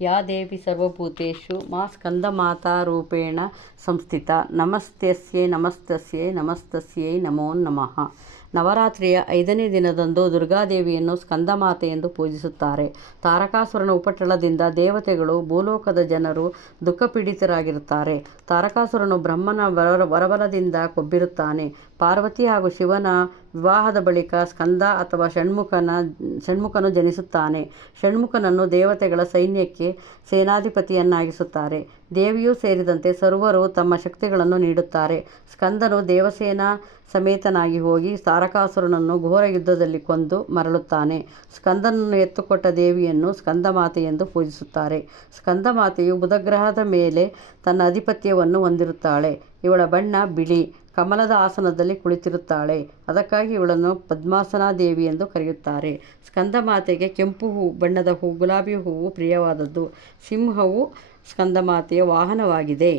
ಯಾ ದೇವಿ ಸರ್ವಭೂತೇಷು ಮಾ ಸ್ಕಂದಮಾತಾರೂಪೇಣ ಸಂಸ್ಥಿತಾ ನಮಸ್ತಸ್ಯೈ ನಮಸ್ತಸ್ಯೈ ನಮಸ್ತಸ್ಯೈ ನಮೋ ನಮಃ. ನವರಾತ್ರಿಯ 5ನೇ ದಿನದಂದು ದುರ್ಗಾದೇವಿಯನ್ನು ಸ್ಕಂದಮಾತೆ ಎಂದು ಪೂಜಿಸುತ್ತಾರೆ. ತಾರಕಾಸುರನ ಉಪಟಳದಿಂದ ದೇವತೆಗಳು, ಭೂಲೋಕದ ಜನರು ದುಃಖಪೀಡಿತರಾಗಿರುತ್ತಾರೆ. ತಾರಕಾಸುರನು ಬ್ರಹ್ಮನ ವರಬಲದಿಂದ ಕೊಬ್ಬಿರುತ್ತಾನೆ. ಪಾರ್ವತಿ ಹಾಗೂ ಶಿವನ ವಿವಾಹದ ಬಳಿಕ ಸ್ಕಂದ ಅಥವಾ ಷಣ್ಮುಖನು ಜನಿಸುತ್ತಾನೆ. ಷಣ್ಮುಖನನ್ನು ದೇವತೆಗಳ ಸೈನ್ಯಕ್ಕೆ ಸೇನಾಧಿಪತಿಯನ್ನಾಗಿಸುತ್ತಾರೆ. ದೇವಿಯೂ ಸೇರಿದಂತೆ ಸರ್ವರು ತಮ್ಮ ಶಕ್ತಿಗಳನ್ನು ನೀಡುತ್ತಾರೆ. ಸ್ಕಂದನು ದೇವಸೇನಾ ಸಮೇತನಾಗಿ ಹೋಗಿ ತಾರಕಾಸುರನನ್ನು ಘೋರ ಯುದ್ಧದಲ್ಲಿ ಕೊಂದು ಮರಳುತ್ತಾನೆ. ಸ್ಕಂದನನ್ನು ಎತ್ತುಕೊಟ್ಟ ದೇವಿಯನ್ನು ಸ್ಕಂದಮಾತೆ ಎಂದು ಪೂಜಿಸುತ್ತಾರೆ. ಸ್ಕಂದಮಾತೆಯು ಬುಧಗ್ರಹದ ಮೇಲೆ ತನ್ನ ಆಧಿಪತ್ಯವನ್ನು ಹೊಂದಿರುತ್ತಾಳೆ. ಇವಳ ಬಣ್ಣ ಬಿಳಿ, ಕಮಲದ ಆಸನದಲ್ಲಿ ಕುಳಿತಿರುತ್ತಾಳೆ. ಅದಕ್ಕಾಗಿ ಇವಳನ್ನು ಪದ್ಮಾಸನಾ ದೇವಿ ಎಂದು ಕರೆಯುತ್ತಾರೆ. ಸ್ಕಂದಮಾತೆಗೆ ಕೆಂಪು ಬಣ್ಣದ ಗುಲಾಬಿ ಹೂವು ಪ್ರಿಯವಾದದ್ದು. ಸಿಂಹವು ಸ್ಕಂದಮಾತೆಯ ವಾಹನವಾಗಿದೆ.